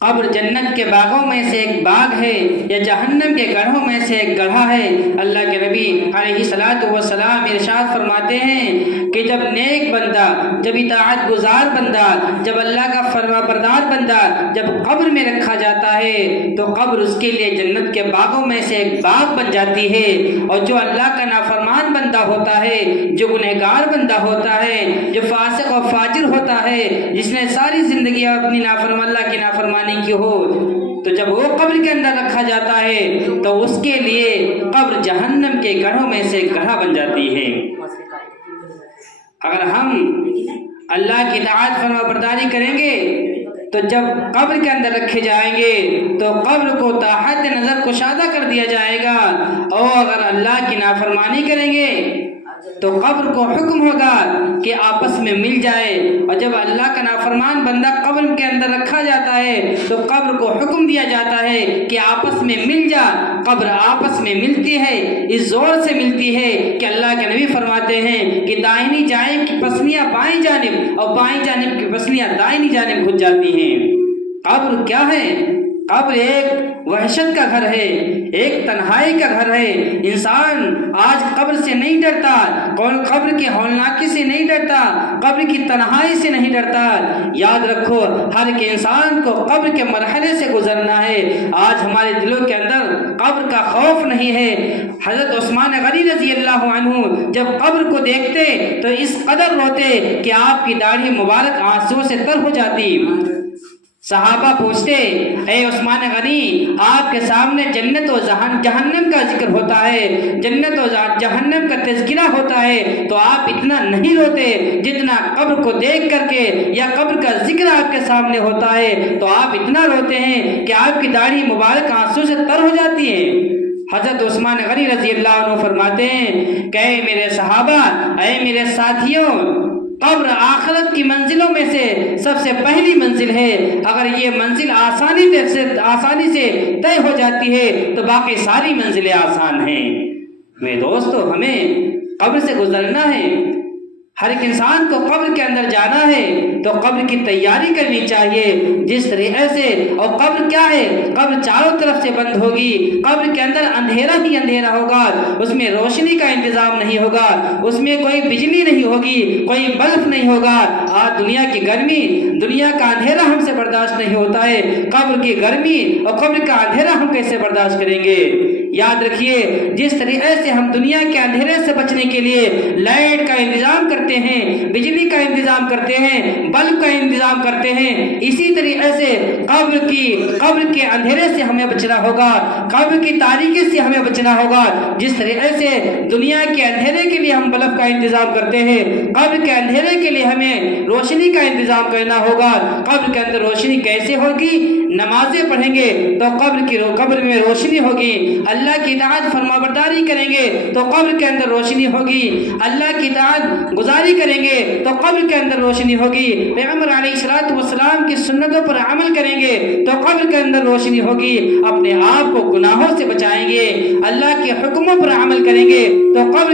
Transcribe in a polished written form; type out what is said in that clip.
قبر جنت کے باغوں میں سے ایک باغ ہے یا جہنم کے گڑھوں میں سے ایک گڑھا ہے۔ اللہ کے نبی علیہ الصلاۃ والسلام ارشاد فرماتے ہیں کہ جب نیک بندہ، جب اطاعت گزار بندہ، جب اللہ کا فرما بردار بندہ جب قبر میں رکھا جاتا ہے تو قبر اس کے لیے جنت کے باغوں میں سے ایک باغ بن جاتی ہے۔ اور جو اللہ کا نافرمان بندہ ہوتا ہے، جو گنہگار بندہ ہوتا ہے، جو فاسق و فاجر ہوتا ہے، جس نے ساری زندگی اپنی اللہ کی نافرمانی کی ہو، تو جب وہ قبر کے اندر رکھا جاتا ہے تو اس کے لیے قبر جہنم کے گڑھوں میں سے گڑھا بن جاتی ہے۔ اگر ہم اللہ کی اطاعت فرما برداری کریں گے تو جب قبر کے اندر رکھے جائیں گے تو قبر کو تحت نظر کشادہ کر دیا جائے گا، اور اگر اللہ کی نافرمانی کریں گے تو قبر کو حکم ہوگا کہ آپس میں مل جائے۔ اور جب اللہ کا نافرمان بندہ قبر کے اندر رکھا جاتا ہے تو قبر کو حکم دیا جاتا ہے کہ آپس میں مل جا۔ قبر آپس میں ملتی ہے، اس زور سے ملتی ہے کہ اللہ کے نبی فرماتے ہیں کہ دائنی جانب کی پسلیاں بائیں جانب اور بائیں جانب کی پسلیاں دائنی جانب گھس جاتی ہیں۔ قبر کیا ہے؟ قبر ایک وحشت کا گھر ہے، ایک تنہائی کا گھر ہے۔ انسان آج قبر سے نہیں ڈرتا، قبر کے ہولناکی سے نہیں ڈرتا، قبر کی تنہائی سے نہیں ڈرتا۔ یاد رکھو، ہر ایک انسان کو قبر کے مرحلے سے گزرنا ہے۔ آج ہمارے دلوں کے اندر قبر کا خوف نہیں ہے۔ حضرت عثمان غنی رضی اللہ عنہ جب قبر کو دیکھتے تو اس قدر روتے کہ آپ کی داڑھی مبارک آنسو سے تر ہو جاتی۔ صحابہ پوچھتے، اے عثمان غنی، آپ کے سامنے جنت و جہنم کا ذکر ہوتا ہے، جنت و جہنم کا تذکرہ ہوتا ہے، تو آپ اتنا نہیں روتے جتنا قبر کو دیکھ کر کے یا قبر کا ذکر آپ کے سامنے ہوتا ہے تو آپ اتنا روتے ہیں کہ آپ کی داڑھی مبارک آنسو سے تر ہو جاتی ہے۔ حضرت عثمان غنی رضی اللہ عنہ فرماتے ہیں کہ اے میرے صحابہ، اے میرے ساتھیوں، قبر آخرت کی منزلوں میں سے سب سے پہلی منزل ہے۔ اگر یہ منزل آسانی سے طے ہو جاتی ہے تو باقی ساری منزلیں آسان ہیں۔ میرے دوستو، ہمیں قبر سے گزرنا ہے۔ ہر ایک انسان کو قبر کے اندر جانا ہے تو قبر کی تیاری کرنی چاہیے جس طریقے سے۔ اور قبر کیا ہے؟ قبر چاروں طرف سے بند ہوگی، قبر کے اندر اندھیرا ہی اندھیرا ہوگا، اس میں روشنی کا انتظام نہیں ہوگا، اس میں کوئی بجلی نہیں ہوگی، کوئی بلب نہیں ہوگا۔ آج دنیا کی گرمی، دنیا کا اندھیرا ہم سے برداشت نہیں ہوتا ہے، قبر کی گرمی اور قبر کا اندھیرا ہم کیسے برداشت کریں گے؟ یاد رکھیے، جس طریقے سے ہم دنیا کے اندھیرے سے بچنے کے لیے لائٹ کا انتظام کرتے ہیں، بجلی کا انتظام کرتے ہیں، بلب کا انتظام کرتے ہیں، اسی طریقے سے قبر کے اندھیرے سے ہمیں بچنا ہوگا، قبر کی تاریکی سے ہمیں بچنا ہوگا۔ جس طریقے سے دنیا کے اندھیرے کے لیے ہم بلب کا انتظام کرتے ہیں، قبر کے اندھیرے کے لیے ہمیں روشنی کا انتظام کرنا ہوگا۔ قبر کے اندر روشنی کیسے ہوگی؟ نمازیں پڑھیں گے تو قبر میں روشنی ہوگی، اللہ کی اطاعت فرما برداری کریں گے تو قبر کے اندر روشنی ہوگی، اللہ کی اطاعت گزاری کریں گے تو قبر کے اندر روشنی ہوگی، پیغمبر علیہ الصلوۃ والسلام کی سنتوں پر عمل کریں گے تو قبر کے اندر روشنی ہوگی، اپنے آپ کو گناہوں سے بچائیں گے، اللہ کے حکموں پر عمل کریں گے تو قبر